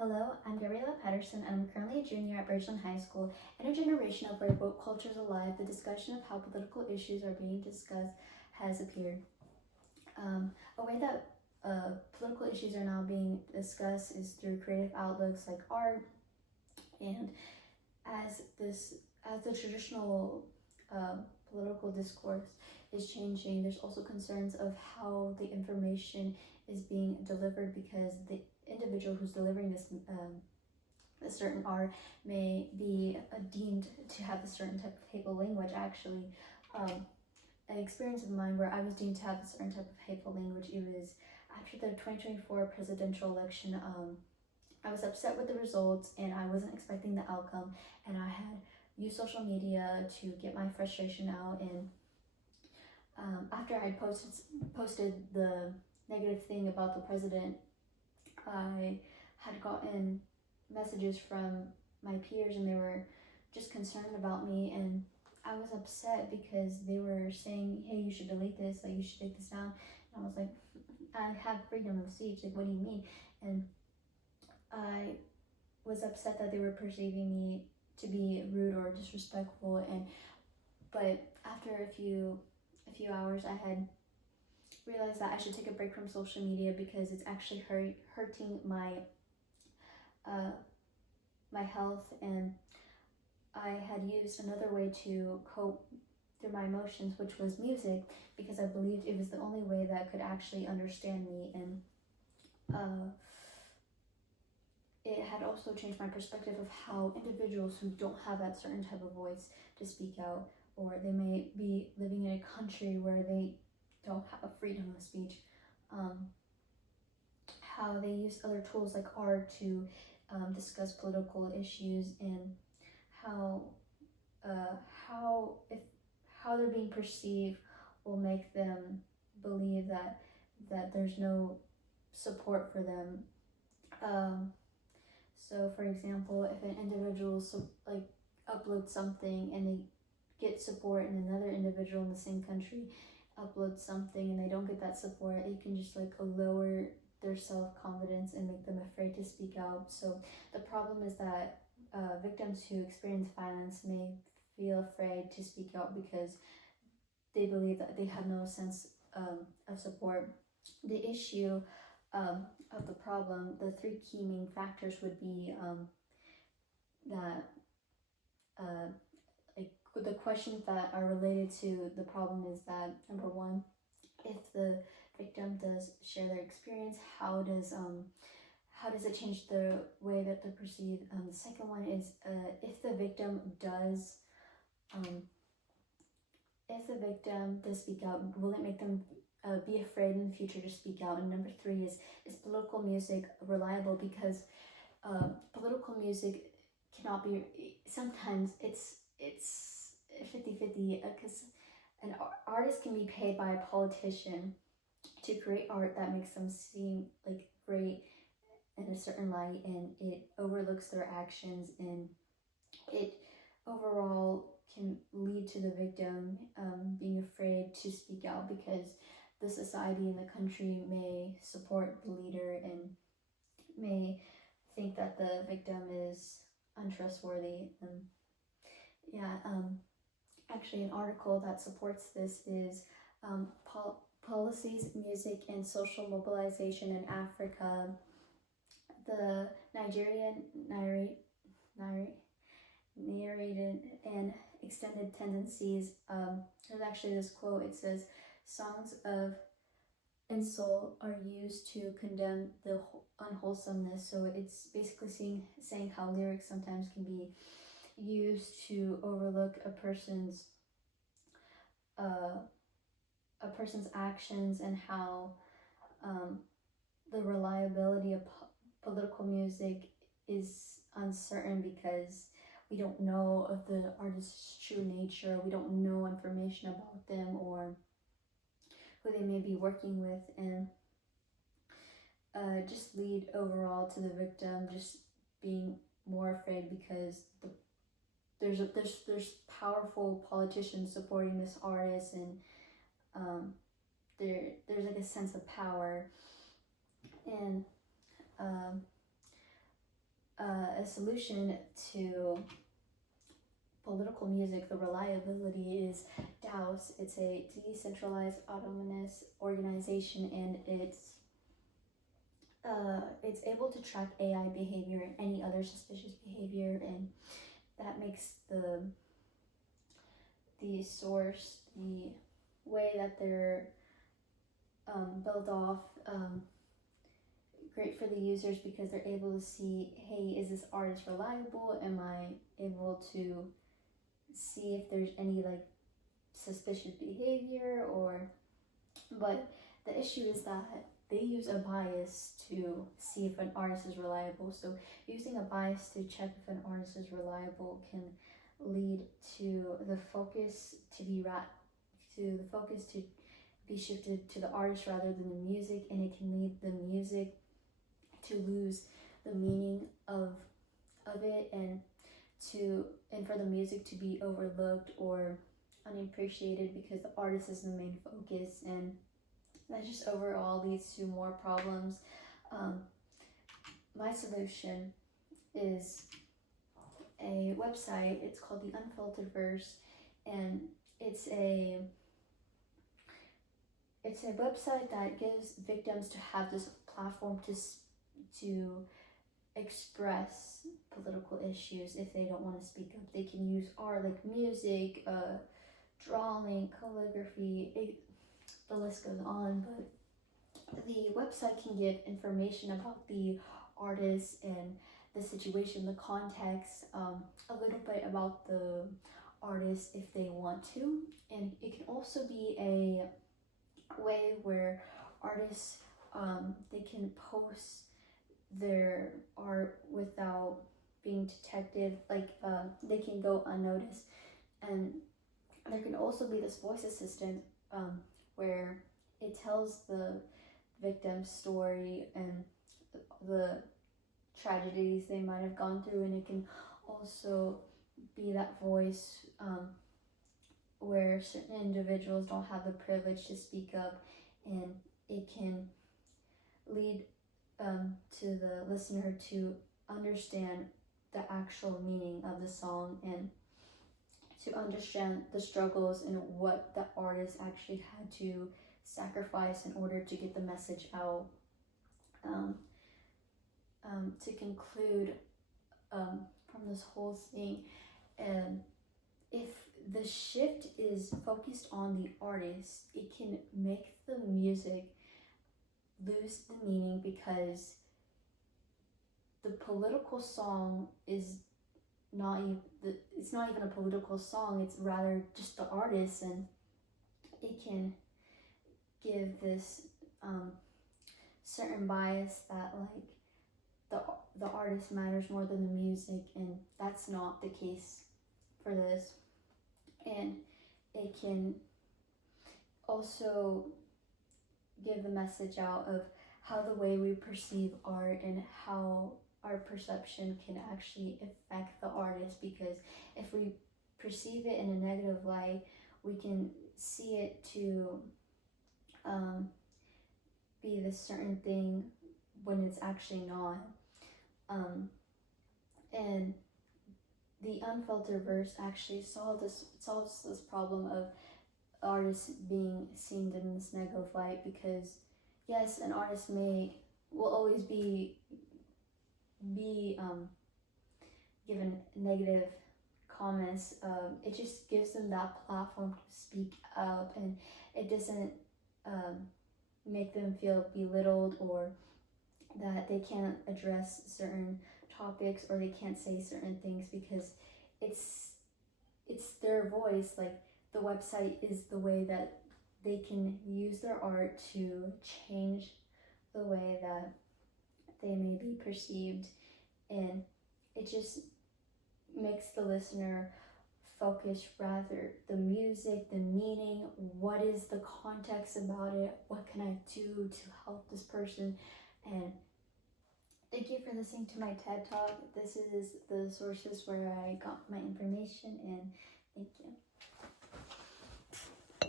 Hello, I'm Gabriela Patterson, and I'm currently a junior at Bridgeland High School. Intergenerational, where woke culture is alive, the discussion of how political issues are being discussed has appeared. A way that political issues are now being discussed is through creative outlooks like art, and as the traditional political discourse is changing, there's also concerns of how the information is being delivered, because the individual who's delivering this a certain art may be deemed to have a certain type of hateful language. Actually, an experience of mine where I was deemed to have a certain type of hateful language, it was after the 2024 presidential election. I was upset with the results and I wasn't expecting the outcome, and I had used social media to get my frustration out. And after I posted the negative thing about the president, I had gotten messages from my peers, and they were just concerned about me, and I was upset because they were saying, hey, you should delete this, like you should take this down. And I was like, I have freedom of speech, like what do you mean? And I was upset that they were perceiving me to be rude or disrespectful. But after a few hours, I had realized that I should take a break from social media, because it's actually hurting my my health. And I had used another way to cope through my emotions, which was music, because I believed it was the only way that could actually understand me. And it had also changed my perspective of how individuals who don't have that certain type of voice to speak out, or they may be living in a country where they don't have freedom of speech, how they use other tools like art to discuss political issues, and how they're being perceived will make them believe that there's no support for them. So for example, if an individual uploads something and they get support, and another individual in the same country uploads something and they don't get that support, it can just lower their self-confidence and make them afraid to speak out. So the problem is that victims who experience violence may feel afraid to speak out because they believe that they have no sense of support. The issue of the problem, the three key main factors would be that the questions that are related to the problem is that, number one, if the victim does share their experience, how does it change the way that they're perceived? The second one is if the victim does speak out, will it make them be afraid in the future to speak out? And number three is political music reliable? Because political music cannot be, sometimes it's 50-50, because an artist can be paid by a politician to create art that makes them seem like great in a certain light, and it overlooks their actions, and it overall can lead to the victim being afraid to speak out, because the society and the country may support the leader and may think that the victim is untrustworthy. Actually, an article that supports this is Policies, Music, and Social Mobilization in Africa. The Nigerian narrated and extended tendencies. There's actually this quote. It says, songs of insult are used to condemn the unwholesomeness. So it's basically saying how lyrics sometimes can be used to overlook a person's actions, and how the reliability of political music is uncertain, because we don't know of the artist's true nature. We don't know information about them or who they may be working with, and just lead overall to the victim just being more afraid, because there's powerful politicians supporting this artist, and there's like a sense of power. And a solution to political music, the reliability, is DAOs. It's a decentralized autonomous organization, and it's able to track AI behavior and any other suspicious behavior, and that makes the source, the way that they're built off, great for the users, because they're able to see, hey, is this artist reliable? Am I able to see if there's any like suspicious behavior? But the issue is that they use a bias to see if an artist is reliable. So using a bias to check if an artist is reliable can lead to the focus to be shifted to the artist rather than the music, and it can lead the music to lose the meaning of it, and for the music to be overlooked or unappreciated because the artist is the main focus, and that just overall leads to more problems. My solution is a website. It's called The Unfiltered Verse, and it's a website that gives victims to have this platform to express political issues. If they don't want to speak up, they can use art like music, drawing, calligraphy, the list goes on. But the website can give information about the artist and the situation, the context, a little bit about the artist if they want to, and it can also be a way where artists they can post their art without being detected, like they can go unnoticed. And there can also be this voice assistant where it tells the victim's story and the tragedies they might have gone through, and it can also be that voice where certain individuals don't have the privilege to speak up, and it can lead to the listener to understand the actual meaning of the song and to understand the struggles and what the artist actually had to sacrifice in order to get the message out. To conclude from this whole thing, if the shift is focused on the artist, it can make the music lose the meaning, because the political song is it's not even a political song, it's rather just the artist, and it can give this certain bias that like the artist matters more than the music, and that's not the case for this. And it can also give the message out of how the way we perceive art and how our perception can actually affect the artist, because if we perceive it in a negative light, we can see it to be this certain thing when it's actually not. And the Unfiltered Verse actually solves this problem of artists being seen in this negative light, because yes, an artist will always be given negative comments. It just gives them that platform to speak up, and it doesn't make them feel belittled or that they can't address certain topics or they can't say certain things, because it's their voice. Like, the website is the way that they can use their art to change the way that they may be perceived, and it just makes the listener focus rather the music, the meaning, what is the context about it, what can I do to help this person. And thank you for listening to my TED Talk. This is the sources where I got my information, and thank you.